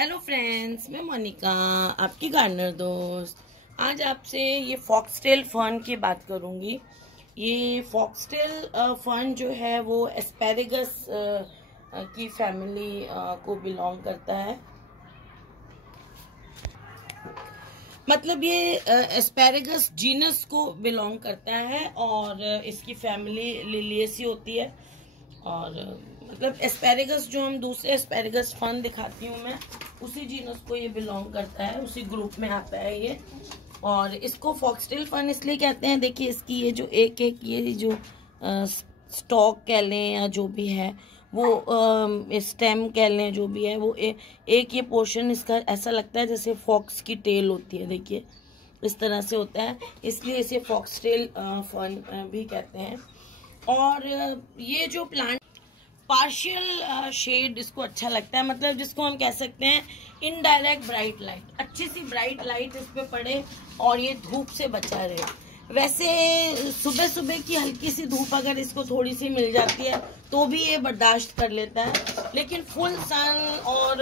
Hello friends, मैं मोनिका, आपकी gardener दोस्त। आज आपसे ये फॉक्सटेल फर्न की बात करूंगी। ये फॉक्सटेल फर्न जो है वो एस्पेरेगस की फैमिली को बिलोंग करता है। मतलब ये एस्पेरेगस जीनस को बिलोंग करता है और इसकी फैमिली लिलिएसी होती है। और मतलब एस्पेरेगस जो हम दूसरे एस्पेरेगस फर्न दिखाती हूँ मैं, उसी जीनस को ये बिलोंग करता है, उसी ग्रुप में आता है ये। और इसको फॉक्सटेल फर्न इसलिए कहते हैं, देखिए इसकी ये जो एक ये जो स्टॉक कह लें या जो भी है वो स्टेम कह लें, जो भी है वो एक ये पोर्शन इसका ऐसा लगता है जैसे फॉक्स की टेल होती है। देखिए इस तरह से होता है, इसलिए इसे फॉक्सटेल फर्न भी कहते हैं। और ये जो प्लांट पार्शियल शेड इसको अच्छा लगता है, मतलब जिसको हम कह सकते हैं इनडायरेक्ट ब्राइट लाइट, अच्छी सी ब्राइट लाइट इस पे पड़े और ये धूप से बचा रहे। वैसे सुबह सुबह की हल्की सी धूप अगर इसको थोड़ी सी मिल जाती है तो भी ये बर्दाश्त कर लेता है, लेकिन फुल सन और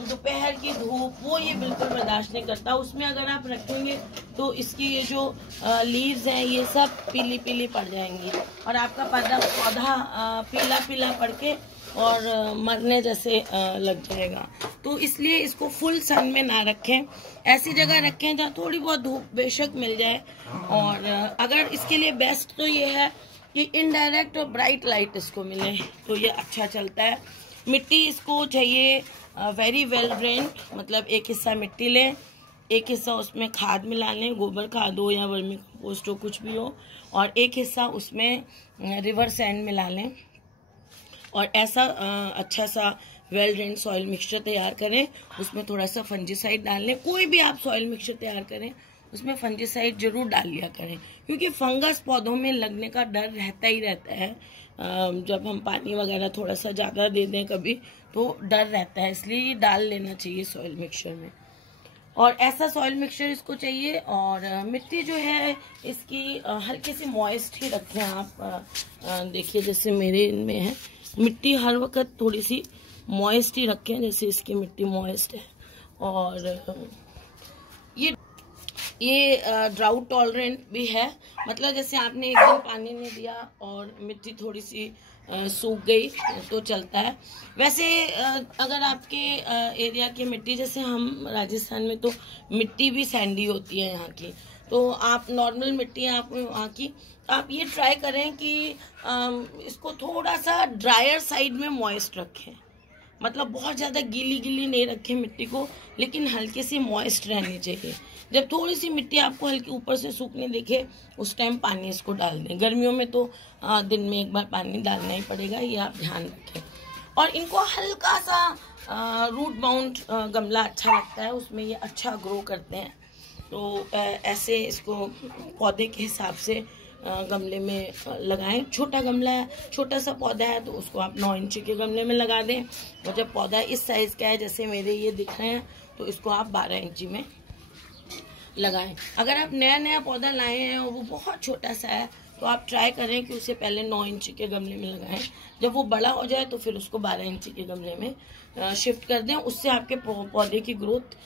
दोपहर की धूप वो ये बिल्कुल बर्दाश्त नहीं करता। उसमें अगर आप रखेंगे तो इसकी ये जो लीव्स हैं ये सब पीली पीली पड़ जाएंगी और आपका पौधा पीला पीला पड़ के और मरने जैसे लग जाएगा। तो इसलिए इसको फुल सन में ना रखें, ऐसी जगह रखें जहाँ थोड़ी बहुत धूप बेशक मिल जाए। और अगर इसके लिए बेस्ट तो ये है कि इनडायरेक्ट और ब्राइट लाइट इसको मिले तो ये अच्छा चलता है। मिट्टी इसको चाहिए वेरी वेल ड्रेन्ड, मतलब एक हिस्सा मिट्टी लें, एक हिस्सा उसमें खाद मिला लें, गोबर खाद हो या वर्मी कंपोस्ट हो, कुछ भी हो, और एक हिस्सा उसमें रिवर सैंड मिला लें और ऐसा अच्छा सा वेल ड्रेन सॉइल मिक्सचर तैयार करें। उसमें थोड़ा सा फंजीसाइड डाल लें। कोई भी आप सॉइल मिक्सचर तैयार करें उसमें फंजीसाइड जरूर डाल लिया करें, क्योंकि फंगस पौधों में लगने का डर रहता ही रहता है। जब हम पानी वगैरह थोड़ा सा ज़्यादा दे दें कभी तो डर रहता है, इसलिए ये डाल लेना चाहिए सॉइल मिक्सचर में। और ऐसा सॉइल मिक्सचर इसको चाहिए। और मिट्टी जो है इसकी हल्की सी मॉइस्ट ही रखें आप। देखिए जैसे मेरे इनमें है मिट्टी हर वक्त थोड़ी सी मॉइस्ट ही रखें, जैसे इसकी मिट्टी मॉइस्ट है। और ये ड्राउट टॉलरेंट भी है, मतलब जैसे आपने एक दिन पानी नहीं दिया और मिट्टी थोड़ी सी सूख गई तो चलता है। वैसे अगर आपके एरिया की मिट्टी, जैसे हम राजस्थान में तो मिट्टी भी सैंडी होती है यहाँ की, तो आप नॉर्मल मिट्टी है आप वहाँ की, आप ये ट्राई करें कि इसको थोड़ा सा ड्रायर साइड में मॉइस्ट रखें, मतलब बहुत ज़्यादा गीली गीली नहीं रखें मिट्टी को, लेकिन हल्की सी मॉइस्ट रहनी चाहिए। जब थोड़ी सी मिट्टी आपको हल्की ऊपर से सूखने दिखे उस टाइम पानी इसको डाल दें। गर्मियों में तो दिन में एक बार पानी डालना ही पड़ेगा, ये आप ध्यान रखें। और इनको हल्का सा रूट बाउंड गमला अच्छा लगता है, उसमें ये अच्छा ग्रो करते हैं। तो ऐसे इसको पौधे के हिसाब से गमले में लगाएं। छोटा गमला है, छोटा सा पौधा है तो उसको आप 9 इंच के गमले में लगा दें। और जब पौधा इस साइज़ का है जैसे मेरे ये दिख रहे हैं तो इसको आप 12 इंची में लगाएं। अगर आप नया पौधा लाए हैं और वो बहुत छोटा सा है तो आप ट्राई करें कि उसे पहले 9 इंच के गमले में लगाएं। जब वो बड़ा हो जाए तो फिर उसको 12 इंच के गमले में शिफ्ट कर दें। उससे आपके पौधे की ग्रोथ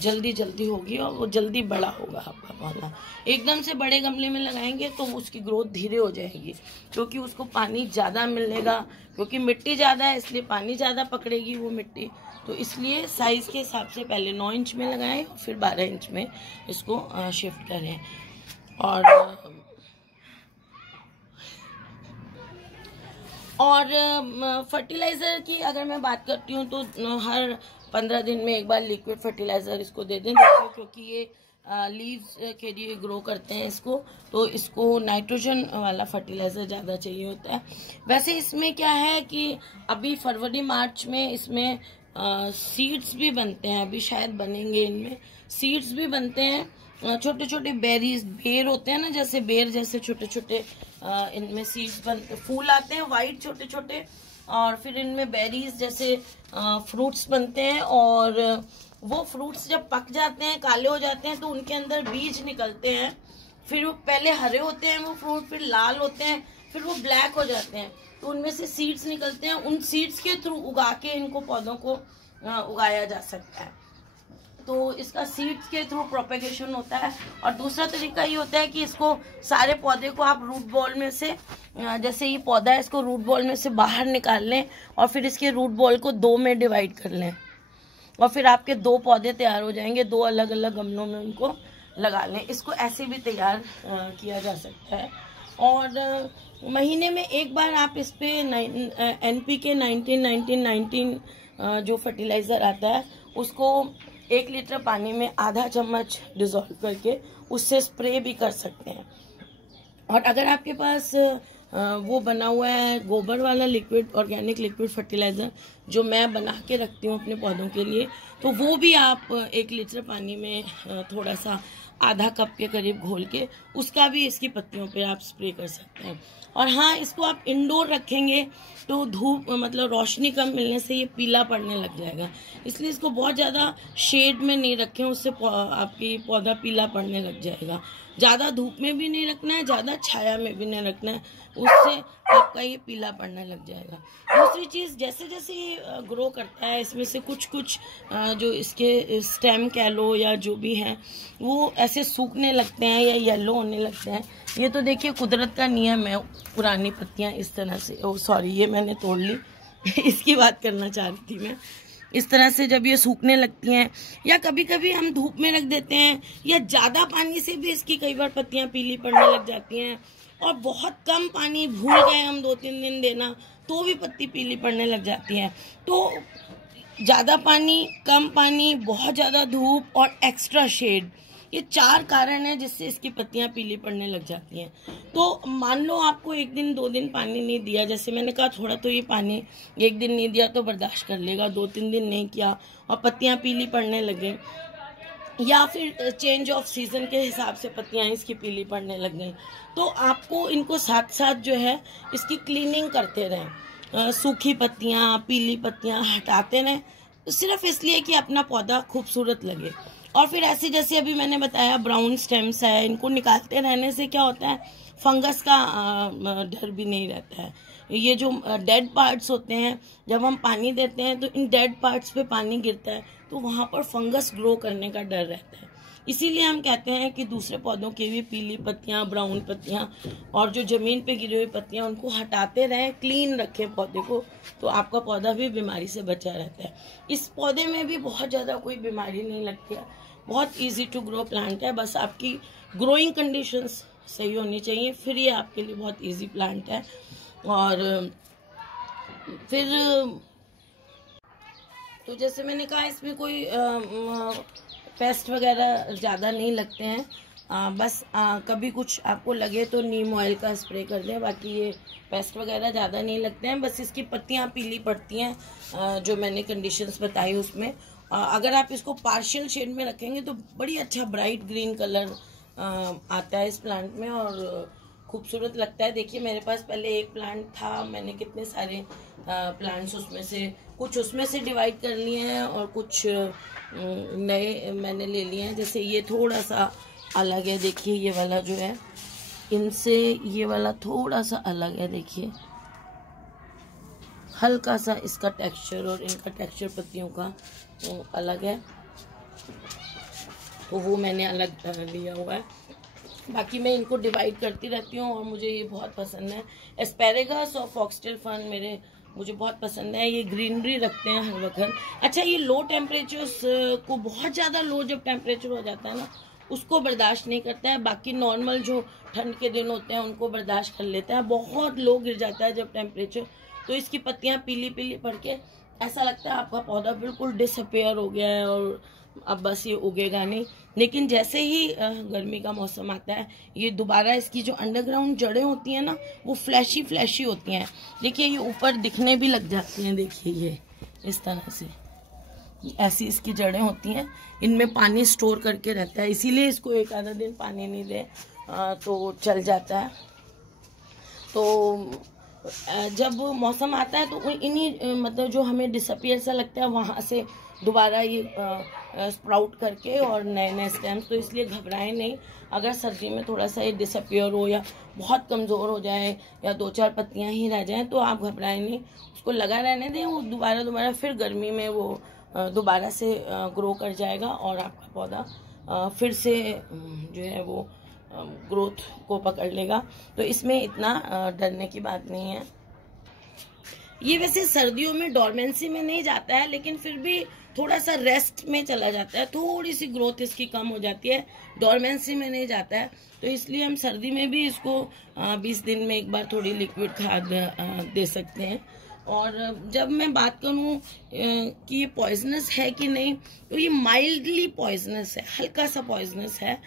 जल्दी होगी और वो जल्दी बड़ा होगा आपका पौधा। एकदम से बड़े गमले में लगाएंगे तो उसकी ग्रोथ धीरे हो जाएगी, क्योंकि उसको पानी ज़्यादा मिलेगा, क्योंकि मिट्टी ज़्यादा है इसलिए पानी ज़्यादा पकड़ेगी वो मिट्टी। तो इसलिए साइज़ के हिसाब से पहले 9 इंच में लगाएं और फिर 12 इंच में इसको शिफ्ट करें। और फर्टिलाइज़र की अगर मैं बात करती हूँ तो हर 15 दिन में एक बार लिक्विड फर्टिलाइज़र इसको दे दें, क्योंकि ये लीव्स के लिए ग्रो करते हैं इसको, तो इसको नाइट्रोजन वाला फर्टिलाइज़र ज़्यादा चाहिए होता है। वैसे इसमें क्या है कि अभी फरवरी मार्च में इसमें सीड्स भी बनते हैं, अभी शायद बनेंगे, इनमें सीड्स भी बनते हैं। छोटे छोटे बेर होते हैं ना, जैसे बेर जैसे छोटे छोटे इनमें सीड्स बनते, फूल आते हैं वाइट छोटे छोटे, और फिर इनमें बेरीज जैसे फ्रूट्स बनते हैं। और वो फ्रूट्स जब पक जाते हैं, काले हो जाते हैं, तो उनके अंदर बीज निकलते हैं। फिर वो पहले हरे होते हैं वो फ्रूट, फिर लाल होते हैं, फिर वो ब्लैक हो जाते हैं, तो उनमें से सीड्स निकलते हैं। उन सीड्स के थ्रू उगा के इनको पौधों को उगाया जा सकता है। तो इसका सीड्स के थ्रू प्रोपेगेशन होता है। और दूसरा तरीका ये होता है कि इसको सारे पौधे को आप रूट बॉल में से, जैसे ये पौधा है, इसको रूट बॉल में से बाहर निकाल लें और फिर इसके रूट बॉल को 2 में डिवाइड कर लें और फिर आपके 2 पौधे तैयार हो जाएंगे। 2 अलग अलग गमलों में उनको लगा लें। इसको ऐसे भी तैयार किया जा सकता है। और महीने में एक बार आप इस पे NPK 19 जो फर्टिलाइज़र आता है उसको 1 लीटर पानी में आधा चम्मच डिज़ोल्व करके उससे स्प्रे भी कर सकते हैं। और अगर आपके पास वो बना हुआ है गोबर वाला लिक्विड, ऑर्गेनिक लिक्विड फर्टिलाइज़र जो मैं बना के रखती हूँ अपने पौधों के लिए, तो वो भी आप 1 लीटर पानी में थोड़ा सा आधा कप के करीब घोल के उसका भी इसकी पत्तियों पे आप स्प्रे कर सकते हैं। और हाँ, इसको आप इंडोर रखेंगे तो धूप मतलब रोशनी कम मिलने से ये पीला पड़ने लग जाएगा, इसलिए इसको बहुत ज़्यादा शेड में नहीं रखें, उससे आपकी पौधा पीला पड़ने लग जाएगा। ज़्यादा धूप में भी नहीं रखना है, ज़्यादा छाया में भी नहीं रखना है, उससे आपका ये पीला पड़ने लग जाएगा। दूसरी चीज़, जैसे जैसे ये ग्रो करता है इसमें से कुछ कुछ जो इसके स्टेम कह लो या जो भी हैं वो ऐसे सूखने लगते हैं या येलो होने लगते हैं। ये तो देखिए कुदरत का नियम है, पुरानी पत्तियां इस तरह से, सॉरी ये मैंने तोड़ ली इसकी बात करना चाह रही थी मैं। इस तरह से जब ये सूखने लगती हैं या कभी कभी हम धूप में रख देते हैं या ज़्यादा पानी से भी इसकी कई बार पत्तियां पीली पड़ने लग जाती हैं। और बहुत कम पानी भूल गए हम 2-3 दिन देना तो भी पत्ती पीली पड़ने लग जाती है। तो ज़्यादा पानी, कम पानी, बहुत ज़्यादा धूप और एक्स्ट्रा शेड, ये 4 कारण हैं जिससे इसकी पत्तियां पीली पड़ने लग जाती हैं। तो मान लो आपको 1 दिन 2 दिन पानी नहीं दिया, जैसे मैंने कहा थोड़ा तो ये पानी 1 दिन नहीं दिया तो बर्दाश्त कर लेगा, 2-3 दिन नहीं किया और पत्तियां पीली पड़ने लगे, या फिर चेंज ऑफ सीजन के हिसाब से पत्तियां इसकी पीली पड़ने लग गई, तो आपको इनको साथ साथ जो है इसकी क्लीनिंग करते रहें। सूखी पत्तियां, पीली पत्तियां हटाते रहें, सिर्फ इसलिए कि अपना पौधा खूबसूरत लगे। और फिर ऐसे जैसे अभी मैंने बताया ब्राउन स्टेम्स है, इनको निकालते रहने से क्या होता है, फंगस का डर भी नहीं रहता है। ये जो डेड पार्ट्स होते हैं, जब हम पानी देते हैं तो इन डेड पार्ट्स पे पानी गिरता है तो वहाँ पर फंगस ग्रो करने का डर रहता है। इसीलिए हम कहते हैं कि दूसरे पौधों की भी पीली पत्तियाँ, ब्राउन पत्तियाँ और जो ज़मीन पे गिरी हुई पत्तियाँ उनको हटाते रहें, क्लीन रखें पौधे को, तो आपका पौधा भी बीमारी से बचा रहता है। इस पौधे में भी बहुत ज़्यादा कोई बीमारी नहीं लगती है, बहुत ईजी टू ग्रो प्लांट है, बस आपकी ग्रोइंग कंडीशंस सही होनी चाहिए, फिर ये आपके लिए बहुत ईजी प्लांट है। और फिर तो जैसे मैंने कहा इसमें कोई पेस्ट वगैरह ज़्यादा नहीं लगते हैं, बस कभी कुछ आपको लगे तो नीम ऑयल का स्प्रे कर दें, बाकी ये पेस्ट वगैरह ज़्यादा नहीं लगते हैं, बस इसकी पत्तियाँ पीली पड़ती हैं जो मैंने कंडीशंस बताई उसमें। अगर आप इसको पार्शियल शेड में रखेंगे तो बड़ी अच्छा ब्राइट ग्रीन कलर आता है इस प्लांट में और खूबसूरत लगता है। देखिए मेरे पास पहले एक प्लांट था, मैंने कितने सारे प्लांट्स उसमें से कुछ उसमें से डिवाइड कर लिए हैं और कुछ नए मैंने ले लिए हैं। जैसे ये थोड़ा सा अलग है, देखिए ये वाला जो है इनसे ये वाला थोड़ा सा अलग है, देखिए हल्का सा इसका टेक्सचर और इनका टेक्सचर पत्तियों का अलग है, तो वो मैंने अलग लिया हुआ है। बाकी मैं इनको डिवाइड करती रहती हूँ और मुझे ये बहुत पसंद है। एस्पेरेगस और फॉक्सटेल फर्न मुझे बहुत पसंद है, ये ग्रीनरी रखते हैं हर वक्त। अच्छा, ये लो टेम्परेचर्स को, बहुत ज़्यादा लो जब टेम्परेचर हो जाता है ना उसको बर्दाश्त नहीं करता है, बाकी नॉर्मल जो ठंड के दिन होते हैं उनको बर्दाश्त कर लेता है। बहुत लो गिर जाता है जब टेम्परेचर, तो इसकी पत्तियाँ पीली पीली पड़ के ऐसा लगता है आपका पौधा बिल्कुल डिसअपेयर हो गया है और अब बस ये उगेगा नहीं। लेकिन जैसे ही गर्मी का मौसम आता है ये दोबारा इसकी जो अंडरग्राउंड जड़ें होती हैं ना वो फ्लैशी फ्लैशी होती हैं, देखिए ये ऊपर दिखने भी लग जाती हैं, देखिए ये इस तरह से ऐसी इसकी जड़ें होती हैं, इनमें पानी स्टोर करके रहता है, इसीलिए इसको एक आधा दिन पानी नहीं दे तो चल जाता है। तो जब मौसम आता है तो इन्हीं मतलब जो हमें डिसअपियर सा लगता है वहाँ से दोबारा ये स्प्राउट करके और नए नए स्टेम्स, तो इसलिए घबराएं नहीं। अगर सर्दी में थोड़ा सा ये डिसअपियर हो या बहुत कमज़ोर हो जाए या 2-4 पत्तियां ही रह जाएं तो आप घबराएं नहीं, उसको लगा रहने दें, वो दोबारा फिर गर्मी में वो दोबारा से ग्रो कर जाएगा और आपका पौधा फिर से जो है वो ग्रोथ को पकड़ लेगा। तो इसमें इतना डरने की बात नहीं है। ये वैसे सर्दियों में डोरमेंसी में नहीं जाता है, लेकिन फिर भी थोड़ा सा रेस्ट में चला जाता है, थोड़ी सी ग्रोथ इसकी कम हो जाती है, डोरमेंसी में नहीं जाता है। तो इसलिए हम सर्दी में भी इसको 20 दिन में एक बार थोड़ी लिक्विड खाद दे सकते हैं। और जब मैं बात करूं कि ये पॉइजनस है कि नहीं, तो ये माइल्डली पॉइजनस है, हल्का सा पॉइजनस है।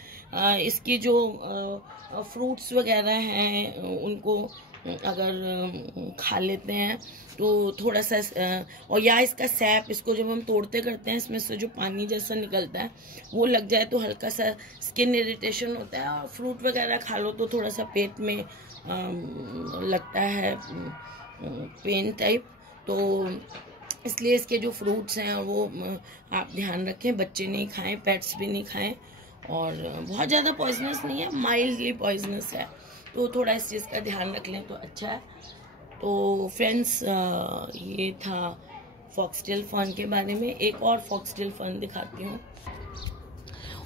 इसकी जो फ्रूट्स वगैरह हैं उनको अगर खा लेते हैं तो थोड़ा सा और या इसका सैप, इसको जब हम तोड़ते करते हैं इसमें से जो पानी जैसा निकलता है वो लग जाए तो हल्का सा स्किन इरिटेशन होता है। और फ्रूट वगैरह खा लो तो थोड़ा सा पेट में लगता है पेन टाइप। तो इसलिए इसके जो फ्रूट्स हैं वो आप ध्यान रखें, बच्चे नहीं खाएं, पेट्स भी नहीं खाएं। और बहुत ज़्यादा पॉइजनस नहीं है, माइल्डली पॉइजनस है, तो थोड़ा इस चीज़ का ध्यान रख लें तो अच्छा है। तो फ्रेंड्स, ये था फॉक्सटेल फर्न के बारे में। एक और फॉक्सटेल फर्न दिखाती हूँ।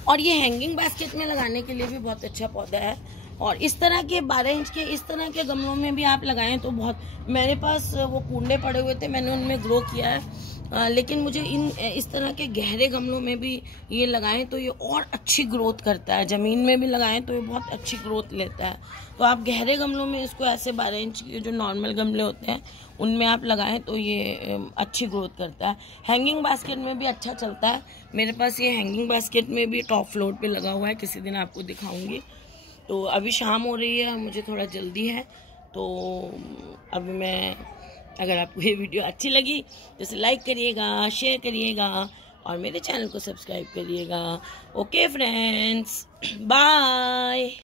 और ये हैंगिंग बास्केट में लगाने के लिए भी बहुत अच्छा पौधा है। और इस तरह के 12 इंच के इस तरह के गमलों में भी आप लगाएं तो बहुत, मेरे पास वो कूंडे पड़े हुए थे, मैंने उनमें ग्रो किया है। लेकिन मुझे इस तरह के गहरे गमलों में भी ये लगाएं तो ये और अच्छी ग्रोथ करता है। ज़मीन में भी लगाएं तो ये बहुत अच्छी ग्रोथ लेता है। तो आप गहरे गमलों में इसको ऐसे 12 इंच के जो नॉर्मल गमले होते हैं उनमें आप लगाएं तो ये अच्छी ग्रोथ करता है। हैंगिंग बास्केट में भी अच्छा चलता है। मेरे पास ये हैंगिंग बास्केट में भी टॉप फ्लोर पे लगा हुआ है, किसी दिन आपको दिखाऊंगी। तो अभी शाम हो रही है, मुझे थोड़ा जल्दी है, तो अभी मैं, अगर आपको ये वीडियो अच्छी लगी तो इसे लाइक करिएगा, शेयर करिएगा और मेरे चैनल को सब्सक्राइब करिएगा। Okay friends, bye.